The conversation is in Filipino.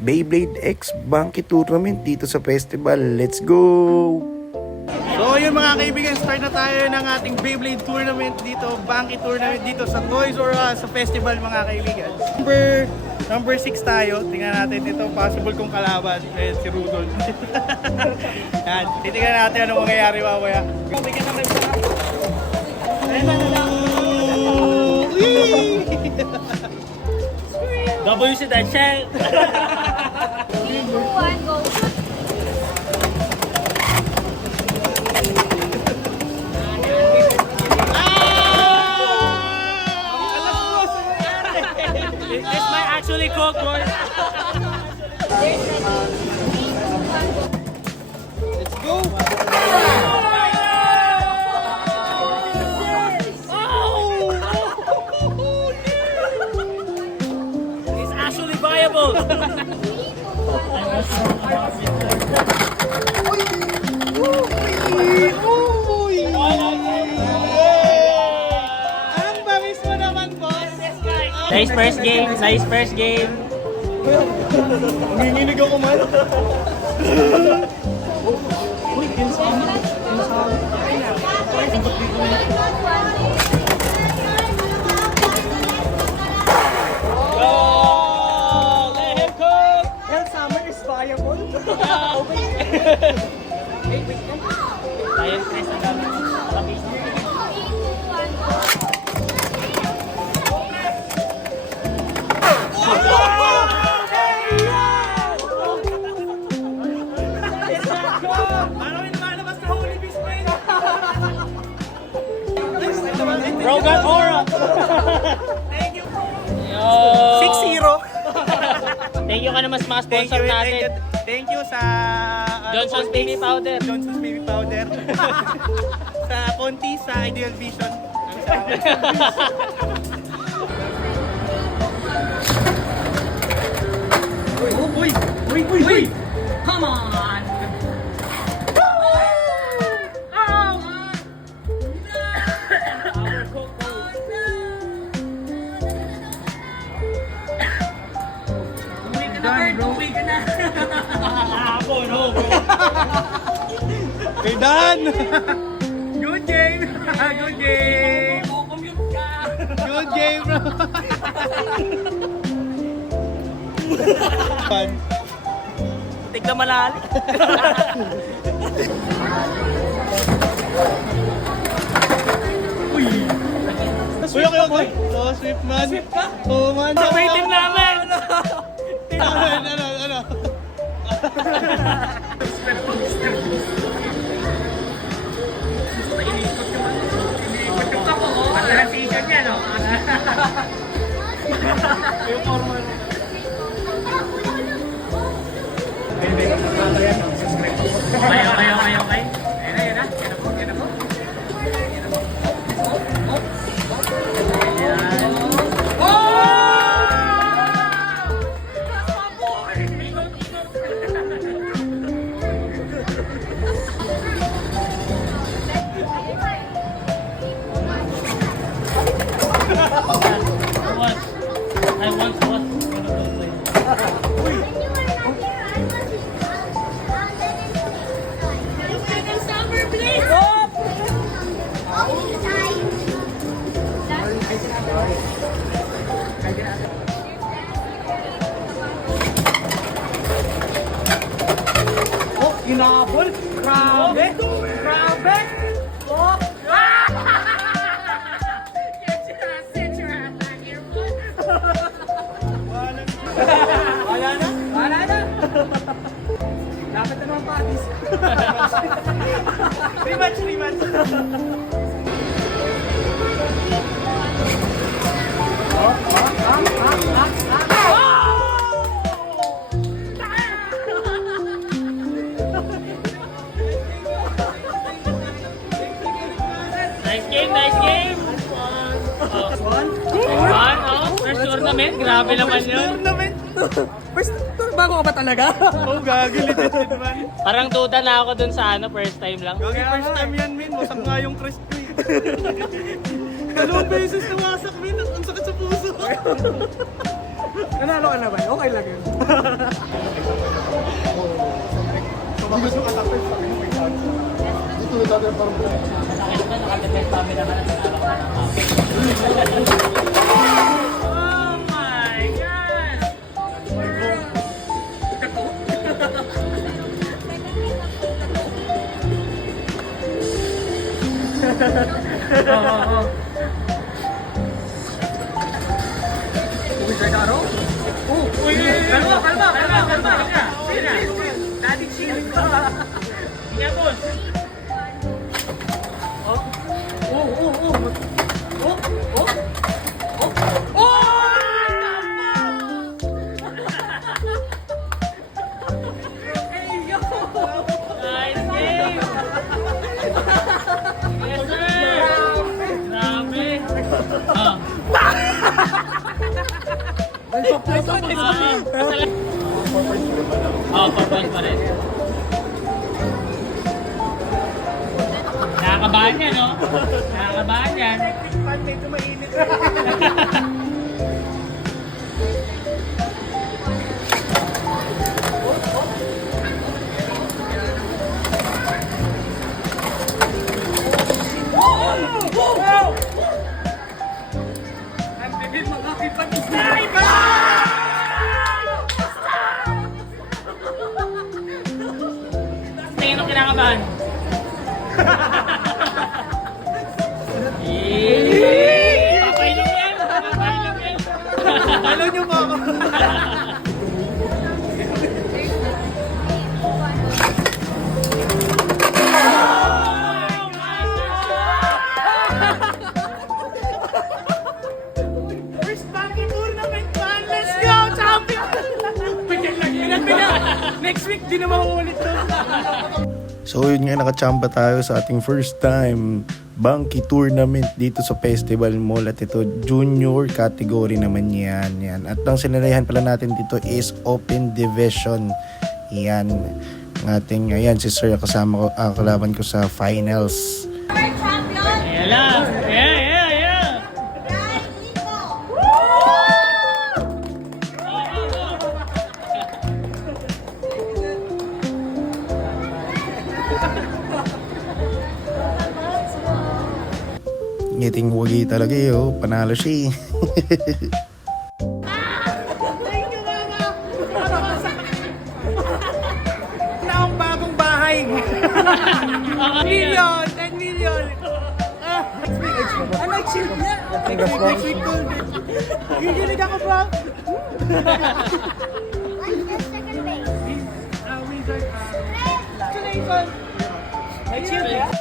Beyblade X Banky Tournament dito sa festival. Let's go! So yun mga kaibigan, start na tayo ng ating Beyblade Tournament dito, Banky Tournament dito sa Toys R Us sa festival mga kaibigan. Number 6 tayo. Tingnan natin ito, possible kong kalaban. Ayan, si Rudolph. Yan, titingnan natin anong mangyayari mamaya. Bigyan naman ito na. W si Dachel. 3, 2, 1, go. This might actually cook, boy. Let's go! It's actually viable. Ang bamis mo naman, boss! Nice first game. Nice first game. Nanginginig ako man. Oh, let him cook. Well, summer is viable. Tayo stress na dami. Nakabis na. 3, 2, 1, go. Rogan Aura. Thank you. Yo. 6-0. Thank you ka naman sa mga sponsor natin. Thank you sa Johnson's Baby Powder. Johnson's Baby Powder. Sa Ponti, sa Ideal Vision. Uy! Come on! We're done! Good game! Good game! Good game, bro! Fun. Tignan malali. Uy, okay. Oh, swift man. Swift ka? Oo, man. Sabay team namin! Ano? Okay. I once was one of those players. Oh, hinabol. Grabe. Grabe. Oh. Wala na. Dapat na naman parties. Rematch. Nice game. First tournament, grabe naman yun. Tournament. First tour bago ka ba talaga? Oh, gagawin legit man. Parang duda na ako dun sa first time lang. Gagi first time yan, min. Wasak nga yung crest ko eh. Dalawang beses nawasak, min. Ang sakit sa puso. Nanalo ka naman. Okay lang yun. Nakatipid kami naman at nanalo ka ng cup. Oh my God! Uy, kaya ka, Ro? Uy, kalma. Sige na. Daddy chill. Sige, boss. Nice game! Yes, sir! Grabe! Oh, 4 points pa rin. Nakakabahan yan, no? Nakakabahan yan. Medyo mainit. Ang bibig mga kipag-sniper! Tingin mo kinakabahan. Papainom yan! Follow nyo po ako. First Banky Tournament man! Let's go! Champion! Next week, di na mauulit to. So yun nga, nakachamba tayo sa ating first time Banky Tournament dito sa Festival Mall. At ito, junior category naman yan. At ang sinalayan pala natin dito is Open Division. Yan. Ang ating, ayan, si Sir kasama ko, kalaban ko sa finals. Ayan lang. Yeah. Ngiting wagi talaga oh. Panalo siya eh. Na ang bagong bahay. Million! 10 million! Ano, chill niya? Next week ko. Gigilig ako, bro. Congratulations! May chill niya?